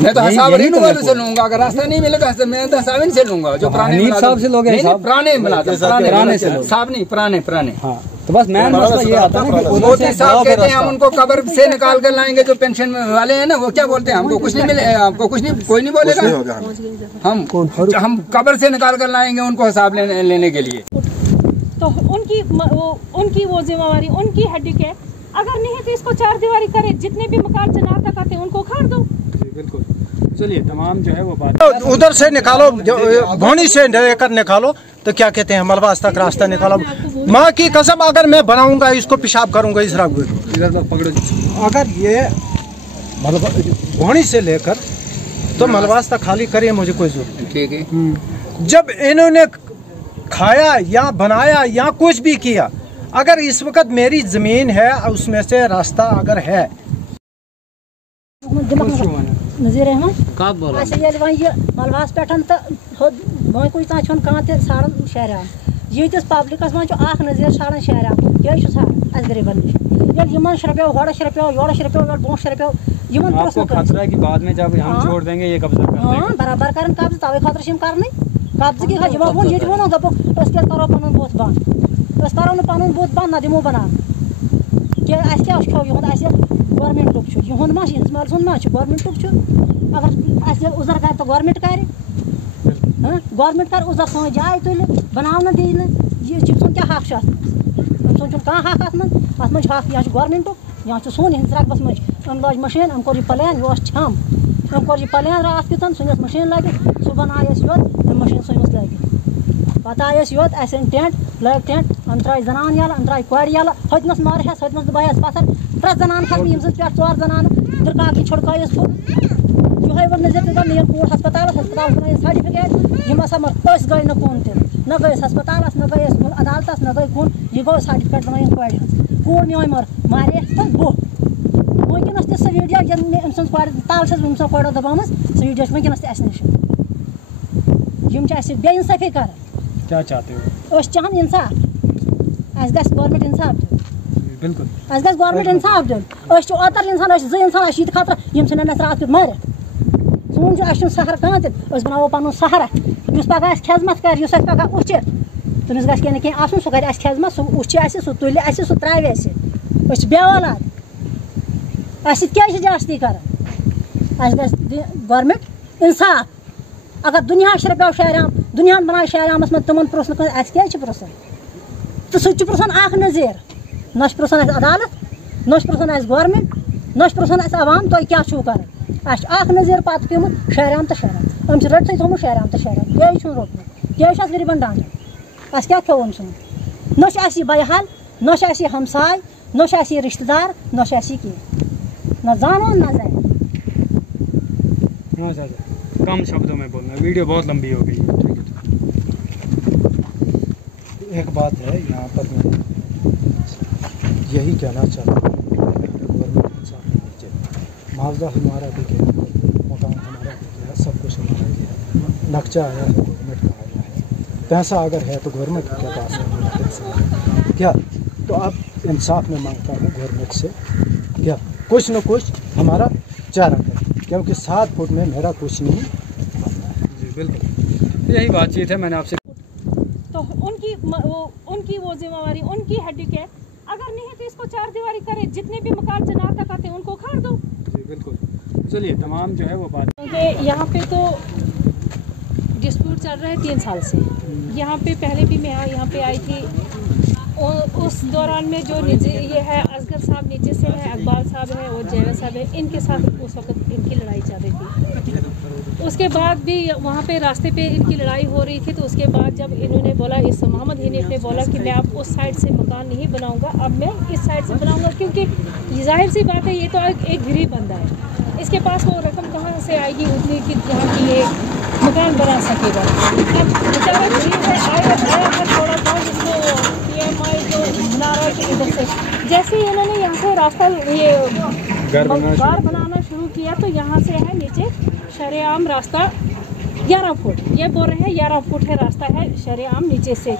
मैं तो हसावरी वाले से लूंगा, अगर रास्ता नहीं मिलेगा मैं तो हसावरी से लूंगा, जो पुराने साहब से लोगे, पुराने बनाते पुराने साहब नहीं पुराने। हाँ तो बस मैं मसला ये आता है कि मोदी साहब कहते हैं हम उनको कब्र से निकाल कर लाएंगे, जो पेंशन वाले हैं ना वो क्या बोलते हैं, हमको कुछ नहीं मिले, आपको कुछ नहीं, कोई नहीं बोलेगा, हम कब्र से निकाल कर लाएंगे उनको हिसाब लेने के लिए। तो उनकी वो जिम्मेवारी उनकी हड्डी के, अगर नहीं तो इसको चार दीवारी करे, जितने भी मकान जनाब तक आते हैं उनको उखाड़ दो। बिल्कुल, चलिए तमाम जो है वो बात उधर से निकालो, भोनी से लेकर निकालो, तो क्या कहते हैं मलबास तक रास्ता निकालो। माँ की कसम अगर मैं बनाऊंगा इसको, पेशाब करूंगा इस राग पकड़ो, अगर ये भोनी से लेकर तो मलबास तक खाली करिए, मुझे कोई जरूरत नहीं। ठीक है, जब इन्होंने खाया या बनाया या कुछ भी किया, अगर इस वक्त मेरी जमीन है उसमें से रास्ता अगर है, नज़ीर अहमद अच्छा ये मलबास पे तो कोई कह साड़न शहर यीस पब्लिकस मज नज़ीर साड़न शहर क्या साड़न गरीबन नश शरप्यो हड़ शरप्यो योड़ शरप्यो ब्रो शरप्यो खतरा है कि बाद में जब हम छोड़ देंगे ये कब्जा हाँ बराबर कर कब्जा तवे खतर कर कब्जा की वो ये वो दोप करो पन बुत बंद करो पन बुत बंद ना दिमो बना क्या खो गवर्नमेंट युंद मा गवर्नमेंट अगर उजर कर तो गवर्नमेंट कर गवर्नमेंट कर उजर सन जाय तुल बनाव दी सुन क्या हक सुन कह हक अत मन हक या गवर्नमेंट या सोन हंस रकबस मज अम लज मशीन अम कोर प्लान यह छम अम कोर प्लान रात कितन सुनस मशीन लगे सुबह आयस योत मशीन सुनस लगे पता आयस योत असन टेंट लग टेंट अम त्राय जनान यल अम त्राय कोड़ यल हतनस मार हस हतनस बहस पत्थर 3 जनान खत्म यम पे 4 जनान दरकाकी छुड़कायस यो वो नजर तो मेन कोड अस्पताल सर्टिफिकेट यम हसा मस गई न कौन न गई अस्पताल न गई अदालत न गई कौन यह गो सर्टिफिकेट बनाइन कोड़ कोड मे मर मारे तो बो वनकस तो सह वीडियो अम सज कोड़ ताल कोड़ो दबाम सह वीडियो वनकस तो नश यम बेइंसाफी कर क्या चाहते हो चाहन इंसाफ अस गस गवर्नमेंट इंसाफ बिल्कुल अस गस गवर्नमेंट इंसाफ दिन ओतर इंसान 2 इंसान ये खतर यम नस रात पे मर सोन अस सहर कह बनावो पन सहर पगह खजमत कर पगह उच तुमस गह कह आसन सह कर खजमत सह उच सह तुल सह त्रावे अस बेऔलाद अस क्या ज्यादती कर गवर्नमेंट इंसाफ अगर दुनिया रपो शहराम दुनिया बना शहरामस में तुम प्रोसन क्या प्रोसन तो सह प्रोसन नज़ीर नश प्रोसन अदालत नश प्रोसन गवर्नमेंट नश प्रोसन अवाम तुम क्या कर अस नज़ीर पत पेमुत शहराम तो शहराम अम रट थोमुत शहराम तो शहराम ये रोटमुत क्या गरीबन डांडन अस क्या खो अम सुन नश बहल नश हमसाय नश रिश्तेदार नश कह न जानो न जाए। कम शब्दों में बोलना, वीडियो बहुत लंबी हो गई। एक बात है यहाँ पर मैं यही कहना चाहता हूँ, मुआवजा हमारा भी गया, मकान हमारा भी गया, सब कुछ हमारा गया, नक्शा आया है गवर्नमेंट का आया है, पैसा अगर है तो गवर्नमेंट के पास है क्या, तो अब इंसाफ में मांगता हूँ गवर्नमेंट से क्या कुछ न कुछ हमारा चारा करे, क्योंकि 7 फुट में मेरा कुछ नहीं। जी बिल्कुल, यही बातचीत है मैंने आपसे। तो उनकी वो जिम्मेवारी उनकी हड्डी के, अगर नहीं तो इसको 4 दीवारी करे, जितने भी मकान जनाब तक आते हैं उनको उखाड़ दो। जी बिल्कुल, चलिए तमाम जो है वो बात। क्योंकि यहाँ पे तो डिस्प्यूट चल रहा है 3 साल से। यहाँ पे पहले भी मैं यहाँ पे आई थी, उस दौरान में जो ये है असगर साहब नीचे से है, अकबाल साहब है और जैवद साहब है, इनके साथ उस वक्त इनकी लड़ाई चल रही थी। उसके बाद भी वहाँ पे रास्ते पे इनकी लड़ाई हो रही थी, तो उसके बाद जब इन्होंने बोला, इस मोहम्मद हनीफ ने बोला कि मैं अब उस साइड से मकान नहीं बनाऊँगा, अब मैं इस साइड से बनाऊँगा, क्योंकि जाहिर सी बात है ये तो एक गरीब बंदा है, इसके पास वो रकम कहाँ से आएगी उतनी कि जहाँ की ये मकान बना सकेगा। अब बेचारा गरीब है, आया है थोड़ा बहुत इसको PMI जो बना रहा है इधर से, जैसे ही इन्होंने यहाँ से रास्ता ये घर बनाना शुरू किया, तो यहाँ से है नीचे शरेआम रास्ता 11 फुट, ये बोल रहे हैं 11 फुट है रास्ता है शरेआम नीचे से।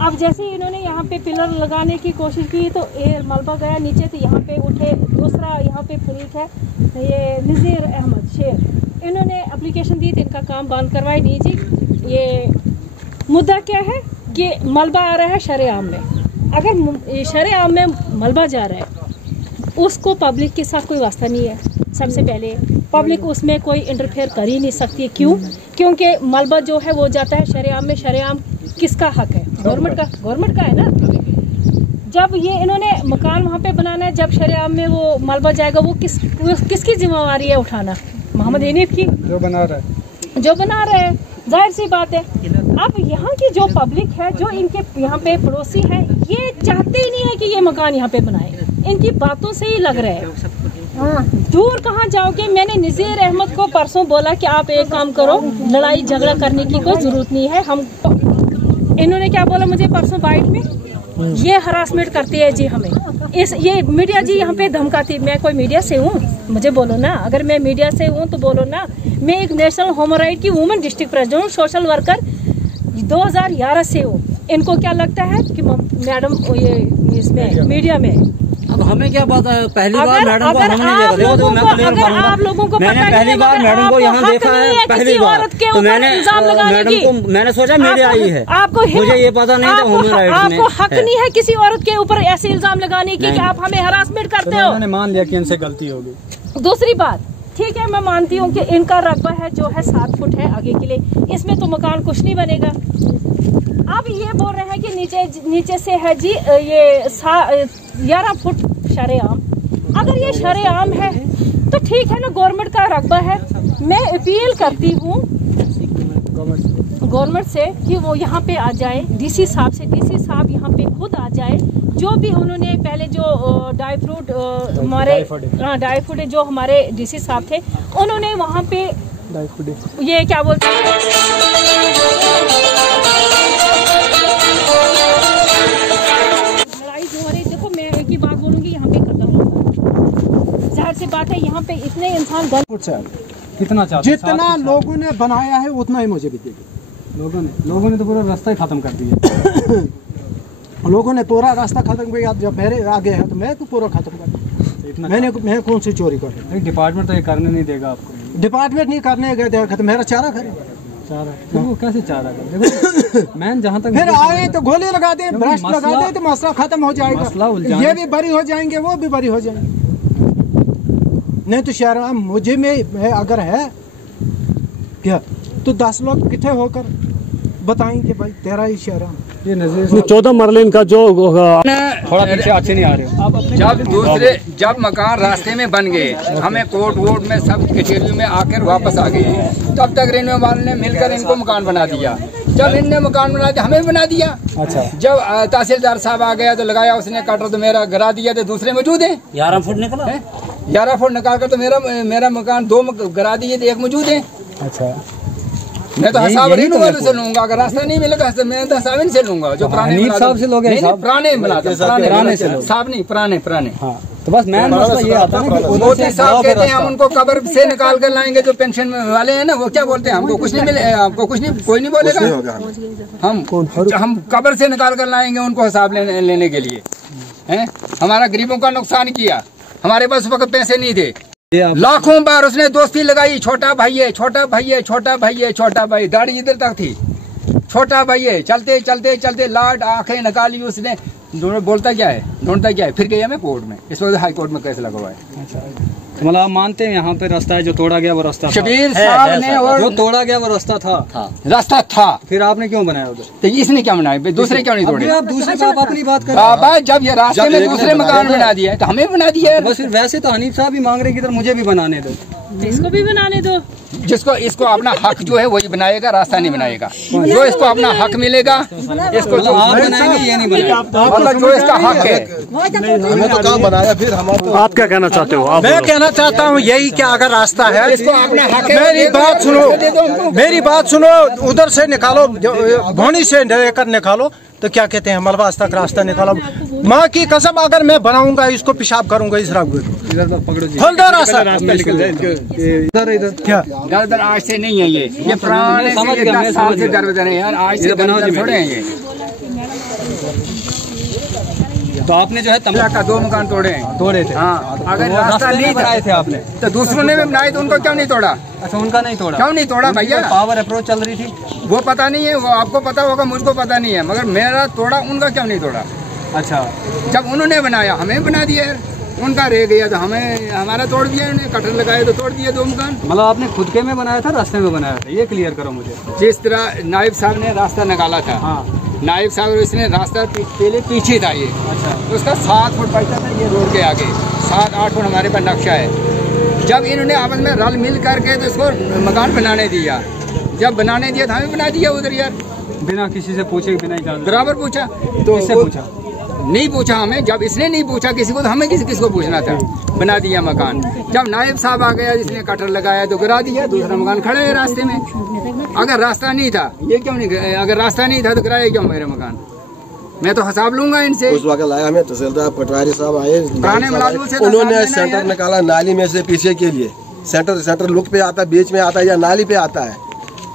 अब जैसे ही इन्होंने यहाँ पे पिलर लगाने की कोशिश की, तो ये मलबा गया नीचे, तो यहाँ पे उठे दूसरा यहाँ पे पुलिस है ये नज़ीर अहमद शेर, एप्लीकेशन दी तो इनका काम बंद करवाए नहीं जी। ये मुद्दा क्या है कि मलबा आ रहा है शरेआम में। अगर शरेआम में मलबा जा रहा है उसको पब्लिक के साथ कोई वास्ता नहीं है। सबसे पहले पब्लिक उसमें कोई इंटरफेयर कर ही नहीं सकती है। क्यों? क्योंकि मलबा जो है वो जाता है शरेआम में। शरेआम किसका हक है? गवर्नमेंट का है ना। जब ये इन्होंने मकान वहाँ पे बनाना है, जब शरेआम में वो मलबा जाएगा वो किसकी जिम्मेवारी है उठाना? मोहम्मद हनीफ की, जो बना रहा है। जाहिर सी बात है। अब यहाँ की जो पब्लिक है, जो इनके यहाँ पे पड़ोसी है, ये चाहते ही नहीं है कि ये मकान यहाँ पे बनाए। इनकी बातों से ही लग रहा है। दूर कहाँ जाओगे? मैंने नज़ीर अहमद को परसों बोला कि आप एक काम करो, लड़ाई झगड़ा करने की कोई जरूरत नहीं है। हम इन्होंने क्या बोला मुझे परसों बाइट में, ये हरासमेंट करती है जी हमें। ये मीडिया जी यहाँ पे धमकाती। मैं कोई मीडिया से हूँ? मुझे बोलो ना। अगर मैं मीडिया से हूँ तो बोलो ना। मैं एक नेशनल ह्यूमन राइट की वुमेन डिस्ट्रिक्ट प्रेसिडेंट हूँ, सोशल वर्कर 2011 से हूँ। इनको क्या लगता है कि मैडम ये इसमें मीडिया में? अब हमें क्या पता है? पहली बार मैडम को हमने देखा। देखो अगर आप लोगों को मैंने पहली बार मैडम को यहाँ देखा है, पहली बार तो मैंने मैडम को मैंने सोचा मीडिया आई है, आपको मुझे ये पता नहीं था ह्यूमन राइट्स में। आपको हक नहीं है किसी औरत के ऊपर ऐसे इल्जाम लगाने की कि आप हमें हरासमेंट करते हो। मैंने मान लिया कि इनसे गलती होगी। दूसरी बात, ठीक है, मैं मानती हूँ कि इनका रकबा है जो है 7 फुट है आगे के लिए, इसमें तो मकान कुछ नहीं बनेगा। अब ये बोल रहे हैं कि नीचे से है जी ये 11 फुट शरेआम। अगर ये शरेआम है तो ठीक है ना, गवर्नमेंट का रकबा है। मैं अपील करती हूँ गवर्नमेंट से कि वो यहाँ पे आ जाए, डीसी साहब से, डीसी साहब यहाँ पे खुद आ जाए। जो भी उन्होंने पहले जो ड्राई फ्रूट जो हमारे डीसी साहब थे, उन्होंने वहाँ पे ये क्या बोलते हैं, लड़ाई जो हो रही। देखो मैं एक ही बात बोलूँगी, यहाँ पे कत्ल होगा। जाहिर सी बात है, यहाँ पे इतने इंसान कितना चाहते, जितना लोगों ने बनाया है उतना ही मुझे भी देगी। लोगों ने तो पूरा रास्ता ही खत्म कर दिया। लोगों ने पूरा रास्ता खत्म किया। जब मेरे आगे है तो मैं तो पूरा खत्म कर। मैं कौन सी चोरी कर? डिपार्टमेंट तो ये करने नहीं देगा आपको। डिपार्टमेंट नहीं करने देगा तो मेरा चारा करे। तो वो कैसे चारा करे? देखो मैं जहाँ तक फिर आए तो गोली लगा दे, ब्रश लगा दे तो मसला खत्म हो जाएगा। ये भी बरी हो जाएंगे, वो भी बरी हो जाएंगे। नहीं तो शहर मुझे में अगर है क्या तो 10 लोग इकट्ठे होकर बताएंगे भाई तेरा ही शहर। ये नज़ीर 14 मरलिन का जो थोड़ा पीछे अच्छे नहीं आ रहे। जब मकान रास्ते में बन गए, हमें कोर्ट वोट में सब कचहरी में आकर वापस आ गए, तब तक रेलवे वाले ने मिलकर इनको मकान बना दिया। जब इनने मकान बना दिया, हमें बना दिया। अच्छा, जब तहसीलदार साहब आ गया तो लगाया उसने कटर, तो मेरा गिरा दिया। तो दूसरे मौजूद है 11 फुट निकला, 11 फुट निकाल कर तो मेरा मकान 2 गिरा दिए थे, 1 मौजूद है। अच्छा, मैं तो हिसाब रिन्यूअल से लूंगा। अगर रास्ता नहीं मिलेगा तो मैं तो हिसाब से लूंगा। जो पुराने साहब से लोग पुराने बनाते, पुराने साहब नहीं, पुराने। हाँ, तो बस मैं मसला ये आता है कि मोदी साहब कहते हैं हम उनको कब्र से निकाल कर लाएंगे। जो पेंशन वाले हैं ना, वो क्या बोलते हैं, हमको कुछ नहीं मिले, आपको कुछ नहीं, कोई नहीं बोलेगा। हम कब्र से निकाल कर लाएंगे उनको हिसाब लेने के लिए। हैं, हमारा गरीबों का नुकसान किया, हमारे पास वक्त पैसे नहीं थे। लाखों बार उसने दोस्ती लगाई, छोटा भाई है, छोटा भाई है, छोटा भाई है, छोटा भाई, दाढ़ी इधर तक थी, छोटा भाई है। चलते चलते चलते लाड आंखें निकाली उसने। बोलता क्या है, ढूंढता क्या है, फिर गया मैं कोर्ट में। इस वजह हाई कोर्ट में केस लगा हुआ है। अच्छा, तो मतलब आप मानते हैं यहाँ पे रास्ता है, जो तोड़ा गया वो रास्ता शबीर साहब ने, और जो तोड़ा गया वो रास्ता था, रास्ता था। फिर आपने क्यों बनाया उधर? तो इसने क्या बनाया, दूसरे क्यों नहीं तोड़े? आप दूसरे का अपनी बात कर बाबा, जब ये रास्ते में दूसरे मकान बना दिया तो हमें बना दिया। बस फिर वैसे तो हनीफ साहब भी मांग रहे हैं कि इधर मुझे भी बनाने दो। इसको भी बनाने दो। जिसको इसको अपना हक जो है वही बनाएगा, रास्ता नहीं बनाएगा। जो इसको अपना हक मिलेगा, इसको जो आप बनाएंगे ये नहीं बनाएगा, मतलब जो इसका हक है। हमने तो काम बनाया, फिर हम आप क्या कहना चाहते हो? मैं कहना चाहता हूँ यही कि अगर रास्ता है, इसको अपना हक है। मेरी बात सुनो, उधर से निकालो, घोनी से लेकर निकालो, तो क्या कहते हैं मलबास तक रास्ता निकालो। माँ की कसम, अगर मैं बनाऊंगा इसको, पेशाब करूंगा इस रास्ते को, खोल दो रास्ता। क्या दर आज से नहीं है ये पुराने 10 साल से दर है यार, आज से थोड़े हैं ये। तो आपने जो है तमला का 2 मकान तोड़े हैं। तोड़े थे? हाँ, अगर रास्ता नहीं बनाए थे आपने तो दूसरों ने भी बनाए, तो उनको क्यों नहीं तोड़ा? अच्छा, उनका नहीं तोड़ा? क्यों नहीं तोड़ा भैया? पावर अप्रोच चल रही थी, वो पता नहीं है, वो आपको पता होगा, मुझको पता नहीं है, मगर मेरा तोड़ा, उनका क्यों नहीं तोड़ा? अच्छा, जब उन्होंने बनाया हमें बना दिया, उनका रह गया तो हमें हमारा तोड़ दिया, उन्हें कटर लगाए तो तोड़ दिए 2 मकान। मतलब आपने खुद के में बनाया था, रास्ते में बनाया था, ये क्लियर करो मुझे। जिस तरह नायब साहब ने रास्ता निकाला था, हाँ, नायब साहब इसने रास्ता पहले पीछे था ये, अच्छा, उसका 7 फुट पड़ता था ये रोड के आगे, 7-8 फुट हमारे पास नक्शा है। जब इन्होंने आपस में रल मिल करके तो इसको मकान बनाने दिया, जब बनाने दिया तो हमें बना दिया उधर यार, बिना किसी से पूछे, बिना इजाजत। बराबर पूछा तो किससे पूछा? नहीं पूछा हमें, जब इसने नहीं पूछा किसी को तो हमें किसको पूछना था? बना दिया मकान। जब नायब साहब आ गया, इसने कटर लगाया तो गिरा दिया, दूसरा मकान खड़ा है रास्ते में। अगर रास्ता नहीं था ये क्यों नहीं, अगर रास्ता नहीं था तो गिराया क्यों मेरे मकान? मैं तो हिसाब लूंगा इनसे। उस वक्त लाया हमें तहसीलदार पटवारी साहब आए, पुराने मुलाजिम से उन्होंने सेंटर निकाला नाली में से पीछे के लिए। सेंटर लुक पे आता है, बीच में आता है या नाली पे आता है,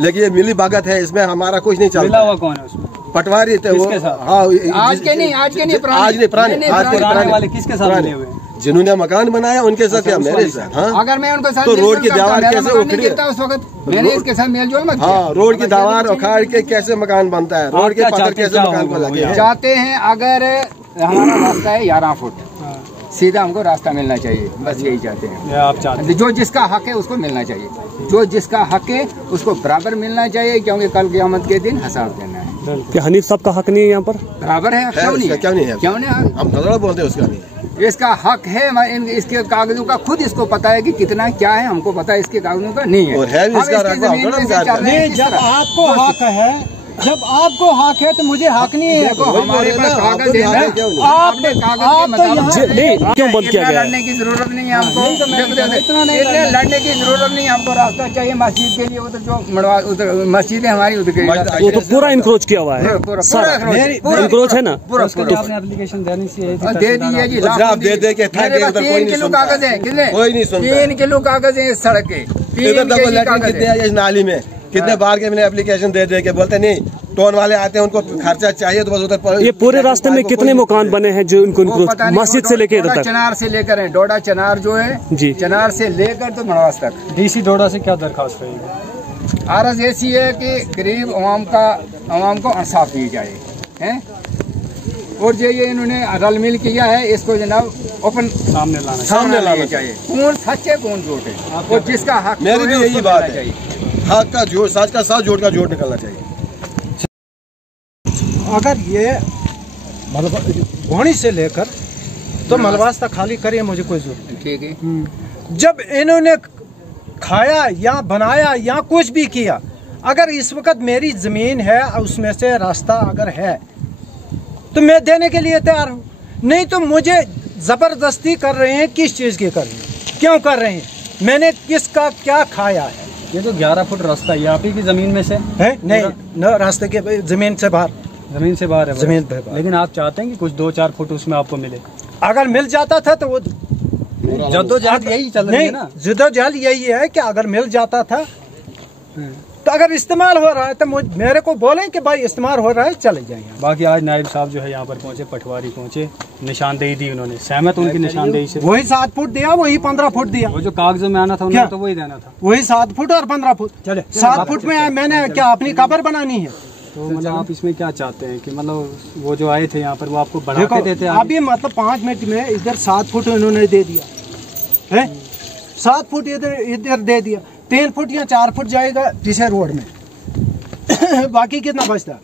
लेकिन ये मिली भगत है, इसमें हमारा कुछ नहीं चलता। मिला हुआ कौन है उसमें? पटवारी थे वो। हाँ, आज के नहीं पुराने वाले किसके साथ मिले हुए? जिन्होंने मकान बनाया उनके साथ या मेरे साथ? हाँ, अगर मैं उनको साथ तो रोड की दीवार कैसे उखड़ी उस वक्त मैंने इसके साथ मेल जोल मत किया। हाँ, रोड की दीवार उखाड़ के कैसे मकान बनता है, रोड के पत्थर कैसे मकान को लगे? चाहते हैं अगर हमारा रास्ता है 11 फुट, सीधा हमको रास्ता मिलना चाहिए, बस यही चाहते हैं। आप चाहते हैं जो जिसका हक है उसको मिलना चाहिए, जो जिसका हक है उसको बराबर मिलना चाहिए, क्योंकि कल क़यामत के दिन हिसाब देना है। क्या हनीफ साहब का हक नहीं है यहाँ पर? बराबर है, क्यों नहीं है? क्यों नहीं? हम थोड़ा बोलते हैं उसका नहीं, इसका हक है, इसके कागजों का खुद इसको पता है कि कितना क्या है, हमको पता है, इसके कागजों का नहीं है। जब आपको हक है, जब आपको हक है तो मुझे हक नहीं है। हमारे पास कागज है ना, आपने कागज क्यों बंद किया गया? लड़ने की जरूरत नहीं है हमको, इतने लड़ने की जरूरत नहीं है हमको। रास्ता चाहिए मस्जिद के लिए, उधर जो उधर मस्जिद है हमारी, उधर वो तो पूरा इंक्रोच किया हुआ है, इंक्रोच है ना। आपने एप्लीकेशन देनी चाहिए, दे दी है जी, दे के 3 किलो कागज है, कितने? कोई नहीं सुनता। 3 किलो कागज है इस सड़क के, 3 कितने हैं इस नाली में? कितने बार के मैंने एप्लीकेशन दे के बोलते नहीं, टोन वाले आते हैं, उनको खर्चा चाहिए तो बस उधर। ये पूरे रास्ते में कितने मकान बने हैं जो इनको मस्जिद से लेकर इधर तक? चनार से लेकर है, डोडा चनार जो है जी, चनार से लेकर तो मड़वास तक। डीसी डोडा से क्या दरखास्त रहेगी? आरज ऐसी है कि गरीब अवाम को इंसाफ दी जाए, हैं? और जो ये इन्होंने रल मिल किया है, इसको जनाब ओपन सामने लाना चाहिए, कौन सच है कौन झूठ है, और जिसका हक मेरी भी यही बात है, हक का झूठ, सच का सच, झूठ का झूठ निकलना चाहिए। अगर ये मतलब घोड़ी से लेकर तो मलबास तक खाली करिए, मुझे कोई जरूरत नहीं। ठीक है, जब इन्होंने खाया या बनाया या कुछ भी किया, अगर इस वक्त मेरी जमीन है उसमें से रास्ता अगर है तो मैं देने के लिए तैयार हूँ, नहीं तो मुझे जबरदस्ती कर रहे हैं। किस चीज़ की कर रहे हैं, क्यों कर रहे हैं, मैंने किसका क्या खाया है? ये तो 11 फुट रास्ता है, आप ही की जमीन में से है? नहीं, न रास्ते के जमीन से बाहर, जमीन से बाहर है, जमीन पे बाहर। लेकिन आप चाहते हैं कि कुछ 2-4 फुट उसमें आपको मिले? अगर मिल जाता था तो वो जद्दोजहद यही चल रही है ना। जद्दोजहद यही है कि अगर मिल जाता था तो अगर इस्तेमाल हो रहा है तो मेरे को बोलें कि भाई इस्तेमाल हो रहा है, चले जाएंगे। बाकी आज नायब साहब जो है यहाँ पर पहुँचे, पटवारी पहुँचे, निशानदेही दी उन्होंने, सहमत उनकी निशानदेही से? वही 7 फुट दिया, वही 15 फुट दिया, वो जो कागजों में आना था उन्होंने तो वही देना था, वही 7 फुट और 15 फुट। चले 7 फुट में मैंने क्या अपनी कब्र बनानी है? तो मतलब आप इसमें क्या चाहते हैं कि मतलब वो जो आए थे यहाँ पर वो आपको बढ़ा के देते? अभी मतलब 5 मिनट में इधर 7 फुट इन्होंने दे दिया है, 7 फुट इधर दे दिया, 3 फुट या 4 फुट जाएगा पीछे रोड में बाकी कितना बचता?